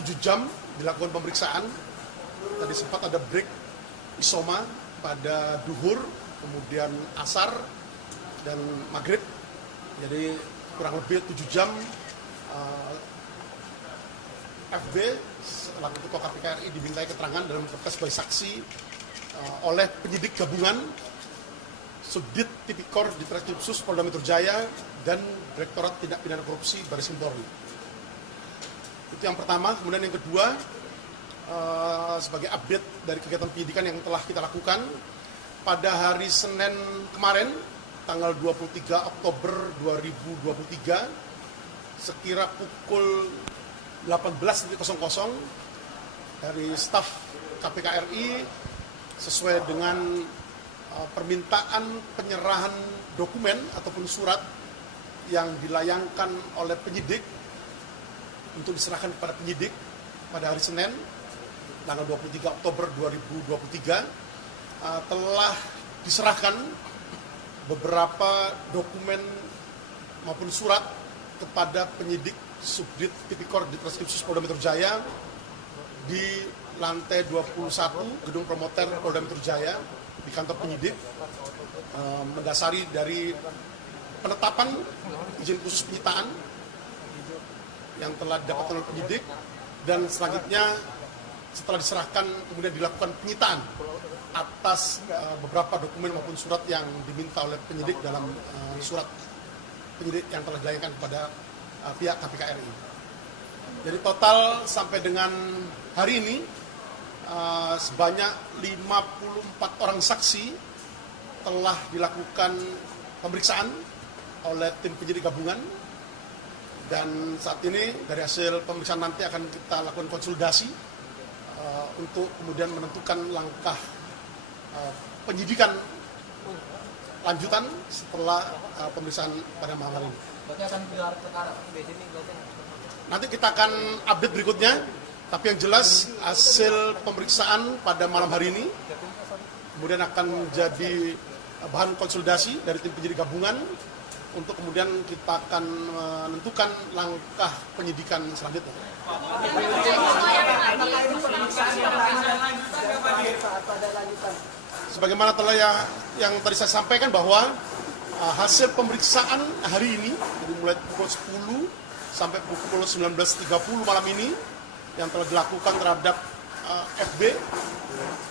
7 jam dilakukan pemeriksaan. Tadi sempat ada break isoma pada duhur, kemudian asar, dan maghrib. Jadi kurang lebih 7 jam FB selaku Ketua KPK RI dimintai keterangan dalam berkas sebagai saksi oleh penyidik gabungan Subdit Tipikor Ditreskrim Sus Polda Metro Jaya dan Direktorat Tindak Pidana Korupsi Baris Krim Polri. Itu yang pertama. Kemudian yang kedua, sebagai update dari kegiatan penyidikan yang telah kita lakukan pada hari Senin kemarin, tanggal 23 Oktober 2023, sekira pukul 18.00 dari staf KPK RI sesuai dengan permintaan penyerahan dokumen ataupun surat yang dilayangkan oleh penyidik untuk diserahkan kepada penyidik pada hari Senin tanggal 23 Oktober 2023 telah diserahkan beberapa dokumen maupun surat kepada penyidik Subdit Tipikor Ditreskrim Sus Polda Metro Jaya di lantai 21 Gedung Promoter Polda Metro Jaya di kantor penyidik, mendasari dari penetapan izin khusus penyitaan yang telah didapatkan oleh penyidik, dan selanjutnya setelah diserahkan kemudian dilakukan penyitaan atas beberapa dokumen maupun surat yang diminta oleh penyidik dalam surat penyidik yang telah dilayangkan kepada pihak KPK RI. Jadi total sampai dengan hari ini sebanyak 54 orang saksi telah dilakukan pemeriksaan oleh tim penyidik gabungan, dan saat ini dari hasil pemeriksaan nanti akan kita lakukan konsolidasi untuk kemudian menentukan langkah penyidikan lanjutan setelah pemeriksaan pada malam hari ini. Berarti akan gelar perkara Nanti kita akan update berikutnya, tapi yang jelas hasil pemeriksaan pada malam hari ini kemudian akan menjadi bahan konsolidasi dari tim penyidik gabungan untuk kemudian kita akan menentukan langkah penyidikan selanjutnya. Sebagaimana telah yang tadi saya sampaikan bahwa hasil pemeriksaan hari ini dari mulai pukul 10 sampai pukul 19.30 malam ini yang telah dilakukan terhadap FB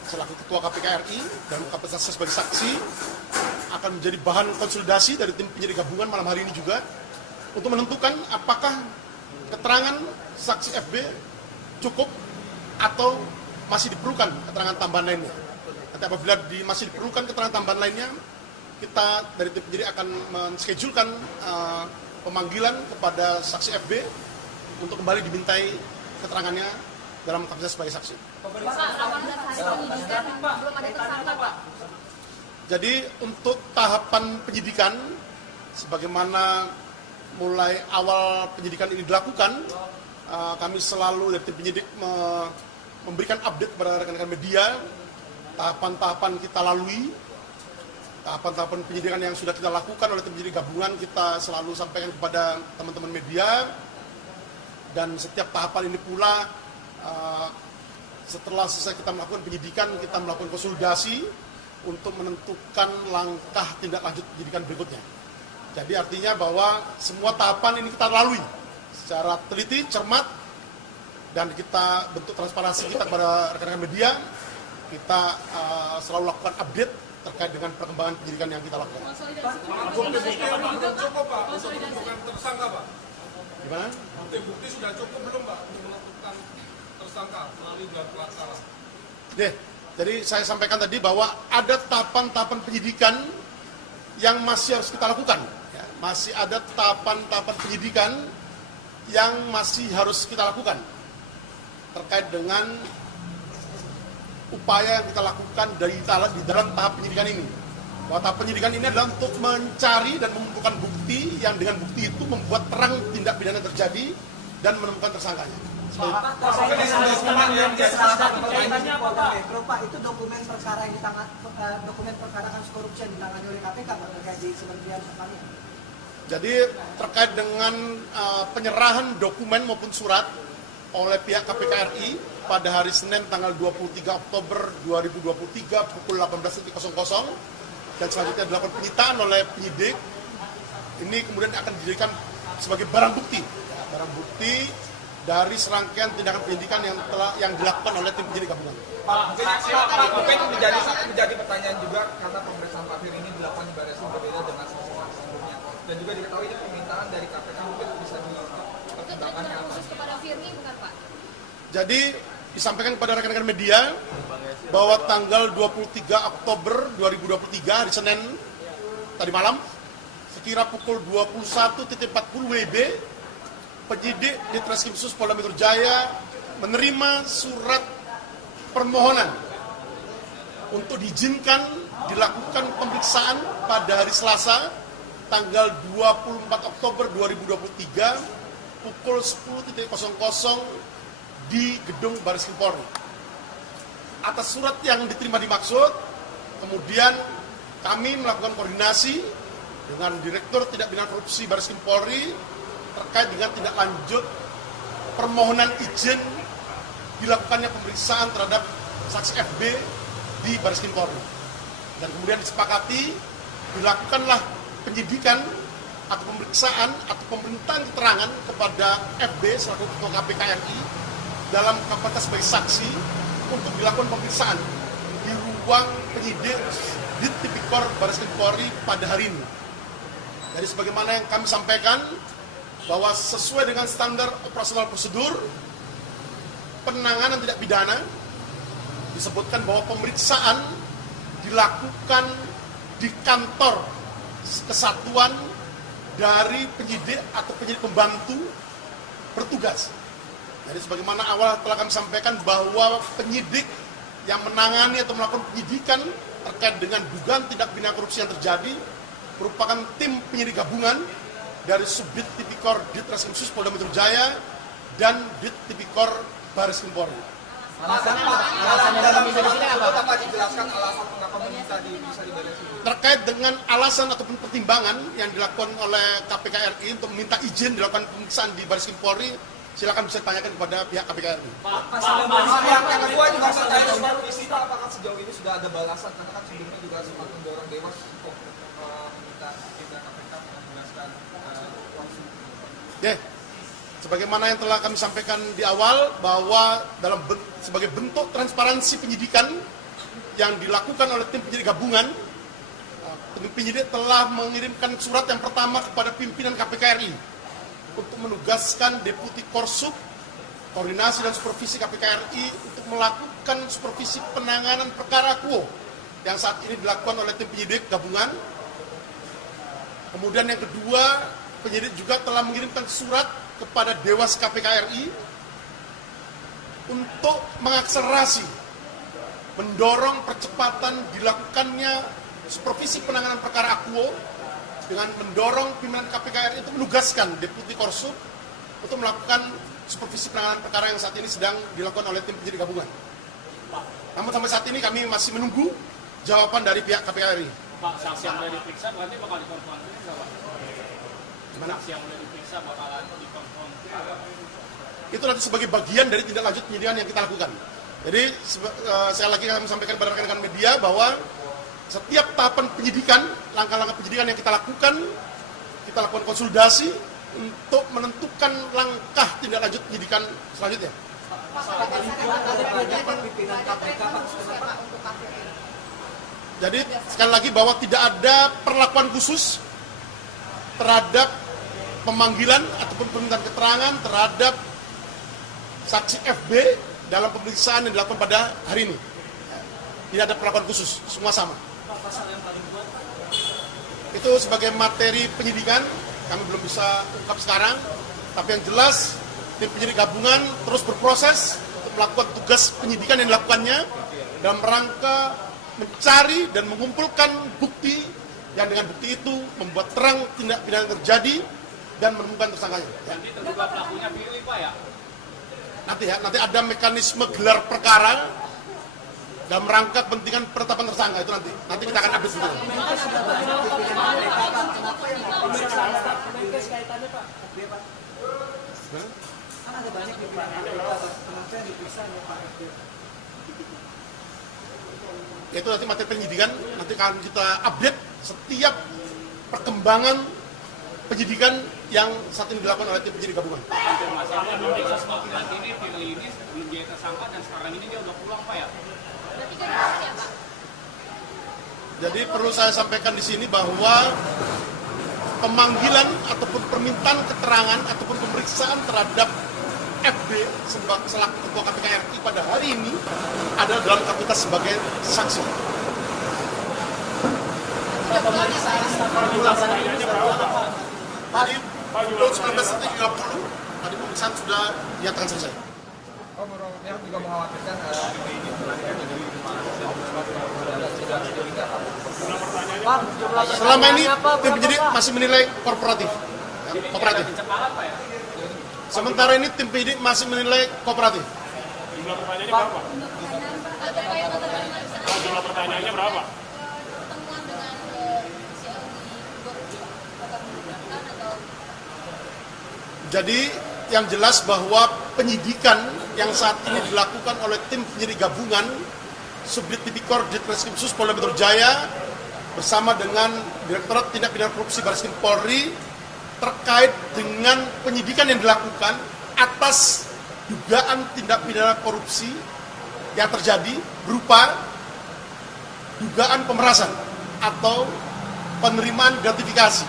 selaku Ketua KPK RI dan kapasitasnya sebagai saksi akan menjadi bahan konsolidasi dari tim penyidik gabungan malam hari ini juga untuk menentukan apakah keterangan saksi FB cukup atau masih diperlukan keterangan tambahan lainnya. Nanti apabila masih diperlukan keterangan tambahan lainnya, kita dari tim penyidik akan menschedulkan pemanggilan kepada saksi FB untuk kembali dimintai keterangannya dalam kapasitas sebagai saksi. Jadi untuk tahapan penyidikan, sebagaimana mulai awal penyidikan ini dilakukan, kami selalu dari tim penyidik memberikan update kepada rekan-rekan media, tahapan-tahapan kita lalui, tahapan-tahapan penyidikan yang sudah kita lakukan oleh tim penyidik gabungan kita selalu sampaikan kepada teman-teman media, dan setiap tahapan ini pula setelah selesai kita melakukan penyidikan, kita melakukan konsolidasi untuk menentukan langkah tindak lanjut penyidikan berikutnya. Jadi artinya bahwa semua tahapan ini kita lalui secara teliti, cermat, dan kita bentuk transparansi kita kepada rekan-rekan media. Kita selalu lakukan update terkait dengan perkembangan penyidikan yang kita lakukan. Cukup Pak untuk menentukan tersangka Pak? Gimana? Bukti sudah cukup belum Pak untuk menentukan tersangka melalui gelar perkara? Jadi saya sampaikan tadi bahwa ada tahapan-tahapan penyidikan yang masih harus kita lakukan. Ya, masih ada tahapan-tahapan penyidikan yang masih harus kita lakukan terkait dengan upaya yang kita lakukan di dalam tahap penyidikan ini. Bahwa tahap penyidikan ini adalah untuk mencari dan mengumpulkan bukti yang dengan bukti itu membuat terang tindak pidana terjadi dan menemukan tersangkanya. Itu dokumen perkara yang dokumen perkara kasus korupsi yang ditangani oleh KPK terkait di Kementerian Pertanian. Jadi terkait dengan penyerahan dokumen maupun surat oleh pihak KPK RI pada hari Senin tanggal 23 Oktober 2023 pukul 18.00 dan selanjutnya dilakukan penyitaan oleh penyidik. Ini kemudian akan dijadikan sebagai barang bukti dari serangkaian tindakan penyidikan yang dilakukan oleh tim penyidik gabungan. Mungkin menjadi pertanyaan juga karena pemeriksaan Pak Firly ini dilakukan di Baris Krim berbeda dengan saksi-saksi sebelumnya, dan juga diketahui ini permintaan dari KPK mungkin bisa dipertimbangkan ke atas. Khusus kepada Firly bukan Pak? Jadi disampaikan kepada rekan-rekan media bahwa tanggal 23 Oktober 2023 hari Senin tadi malam sekira pukul 21.40 WIB, penyidik di Treskrimsus Polda Metro Jaya menerima surat permohonan untuk diizinkan dilakukan pemeriksaan pada hari Selasa tanggal 24 Oktober 2023 pukul 10.00 di gedung Baris Krim Polri. Atas surat yang diterima dimaksud, kemudian kami melakukan koordinasi dengan Direktur Tindak Pidana Korupsi Baris Krim Polri terkait dengan tindak lanjut permohonan izin dilakukannya pemeriksaan terhadap saksi FB di Baris Krim Polri. Dan kemudian disepakati dilakukanlah penyidikan atau pemeriksaan atau pemerintahan keterangan kepada FB selaku Ketua KPK RI dalam kapasitas sebagai saksi untuk dilakukan pemeriksaan di ruang penyidik di Tipikor Baris Krim Polri pada hari ini. Jadi sebagaimana yang kami sampaikan bahwa sesuai dengan standar operasional prosedur penanganan tindak pidana disebutkan bahwa pemeriksaan dilakukan di kantor kesatuan dari penyidik atau penyidik pembantu bertugas. Jadi sebagaimana awal telah kami sampaikan bahwa penyidik yang menangani atau melakukan penyidikan terkait dengan dugaan tindak pidana korupsi yang terjadi merupakan tim penyidik gabungan dari Subdit Tipikor Dit Treskrimsus Polda Metro Jaya dan Dit Tipikor Baris Krim Polri. Alasannya apa? Alasannya dalam bisa di sini apa? Dapat dijelaskan alasan mengapa bisa dibalas ini? Terkait dengan alasan ataupun pertimbangan yang dilakukan oleh KPK RI untuk meminta izin dilakukan pemeriksaan di Baris Krim Polri, silakan bisa ditanyakan kepada pihak KPK RI. Yang kedua juga terkait dengan visita, apakah sejauh ini sudah ada balasan? Karena kan sebelumnya juga sempat mendorong Dewas untuk meminta pimpinan KPK menjelaskan Ya, sebagaimana yang telah kami sampaikan di awal bahwa sebagai bentuk transparansi penyidikan yang dilakukan oleh tim penyidik gabungan, penyidik telah mengirimkan surat yang pertama kepada pimpinan KPK RI untuk menugaskan Deputi Korsub, Koordinasi dan Supervisi KPK RI untuk melakukan supervisi penanganan perkara Akuo yang saat ini dilakukan oleh tim penyidik gabungan. Kemudian yang kedua, penyidik juga telah mengirimkan surat kepada Dewas KPK RI untuk mengakselerasi, mendorong percepatan dilakukannya supervisi penanganan perkara Akuo dengan mendorong pimpinan KPK RI itu menugaskan Deputi Korsub untuk melakukan supervisi penanganan perkara yang saat ini sedang dilakukan oleh tim penyidik gabungan. Namun sampai saat ini kami masih menunggu jawaban dari pihak KPK RI. Pak, saksi yang sudah diperiksa berarti bakal dikonfrontir nggak Pak? Gimana? Saksi yang sudah diperiksa bakalan dikonfrontir. Itu nanti sebagai bagian dari tindak lanjut penyidikan yang kita lakukan. Jadi saya lagi kami sampaikan kepada rekan-rekan media bahwa setiap tahapan penyidikan, langkah-langkah penyidikan yang kita lakukan konsolidasi untuk menentukan langkah tindak lanjut penyidikan selanjutnya. Jadi sekali lagi bahwa tidak ada perlakuan khusus terhadap pemanggilan ataupun permintaan keterangan terhadap saksi FB dalam pemeriksaan yang dilakukan pada hari ini. Tidak ada perlakuan khusus, semua sama. Itu sebagai materi penyidikan, kami belum bisa ungkap sekarang. Tapi yang jelas, tim penyidik gabungan terus berproses untuk melakukan tugas penyidikan yang dilakukannya dalam rangka mencari dan mengumpulkan bukti yang dengan bukti itu membuat terang tindak pidana yang terjadi dan menemukan tersangkanya. Nanti terduga pelakunya Firly Pak ya? Nanti ada mekanisme gelar perkara dalam rangka kepentingan penetapan tersangka itu nanti kita akan update itu. Kan ada banyak di kementerian diperiksa ya Pak. Yaitu nanti materi penyidikan, nanti akan kita update setiap perkembangan penyidikan yang saat ini dilakukan oleh tim penyidik gabungan. Konfirmasi apa belum proses Pak? Berarti ini Firly ini belum jadi tersangka dan sekarang ini dia udah pulang Pak ya? Berarti kan ya Pak? Jadi perlu saya sampaikan di sini bahwa pemanggilan ataupun permintaan keterangan ataupun pemeriksaan terhadap FB selaku Ketua KPK RI pada hari ini adalah dalam kapasitas sebagai saksi. Tadi pukul 19.30 tadi pemeriksaan sudah dinyatakan selesai. Oh, yang juga mengkhawatirkan Selama ini tim penyidik masih menilai kooperatif. Kooperatif. Pencekalan Pak ya? Sementara ini tim penyidik masih menilai kooperatif. Jumlah pertanyaannya berapa? Jumlah pertanyaannya berapa? Pertemuan dengan si atau Jadi yang jelas bahwa penyidikan yang saat ini dilakukan oleh tim penyidik gabungan Subdit Tipikor Ditreskrim Sus Polda Metro Jaya bersama dengan Direktorat Tindak Pidana Korupsi Bareskrim Polri terkait dengan penyidikan yang dilakukan atas dugaan tindak pidana korupsi yang terjadi berupa dugaan pemerasan atau penerimaan gratifikasi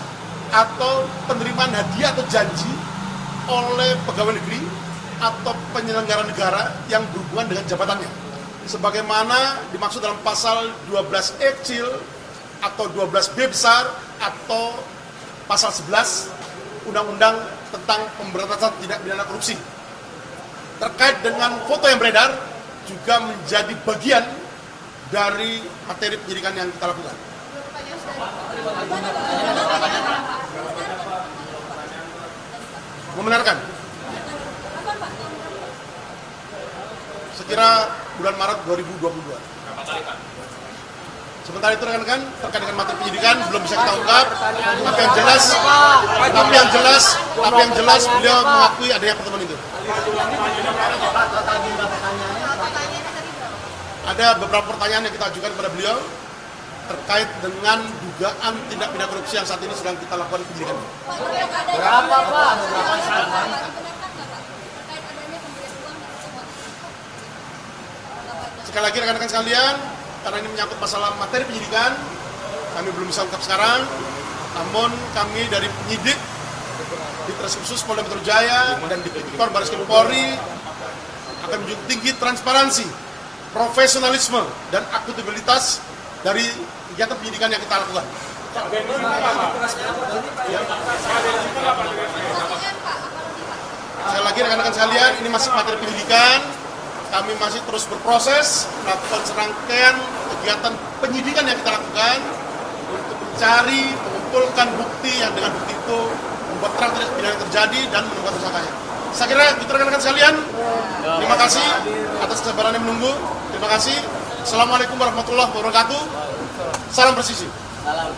atau penerimaan hadiah atau janji oleh pegawai negeri atau penyelenggara negara yang berhubungan dengan jabatannya. Sebagaimana dimaksud dalam pasal 12E kecil atau 12B besar atau pasal 11 Undang-Undang tentang pemberantasan tindak pidana korupsi. Terkait dengan foto yang beredar juga menjadi bagian dari materi penyidikan yang kita lakukan. Membenarkan. Sekira bulan Maret 2022. Sementara itu rekan-rekan terkait dengan materi penyidikan belum bisa kita ungkap. Tapi yang jelas beliau mengakui adanya pertemuan itu. Ada beberapa pertanyaan yang kita ajukan kepada beliau terkait dengan dugaan tindak pidana korupsi yang saat ini sedang kita lakukan penyidikan. Berapa Pak? Sekali lagi rekan-rekan sekalian, karena ini menyangkut masalah materi penyidikan, kami belum bisa ungkap sekarang. Namun kami dari penyidik di Ditreskrim Sus Polda Metro Jaya dan di Tipikor Bareskrim Polri akan menjunjung tinggi transparansi, profesionalisme dan akuntabilitas dari kegiatan penyidikan yang kita lakukan. Sekali lagi rekan-rekan sekalian, ini masih materi penyidikan. Kami masih terus berproses melakukan serangkaian kegiatan penyidikan yang kita lakukan untuk mencari, mengumpulkan bukti yang dengan bukti itu membuat terang tindak pidana yang terjadi dan menemukan tersangkanya. Saya kira itu rekan-rekan sekalian. Terima kasih atas kesabarannya menunggu. Terima kasih. Assalamualaikum warahmatullahi wabarakatuh. Salam presisi. Salam.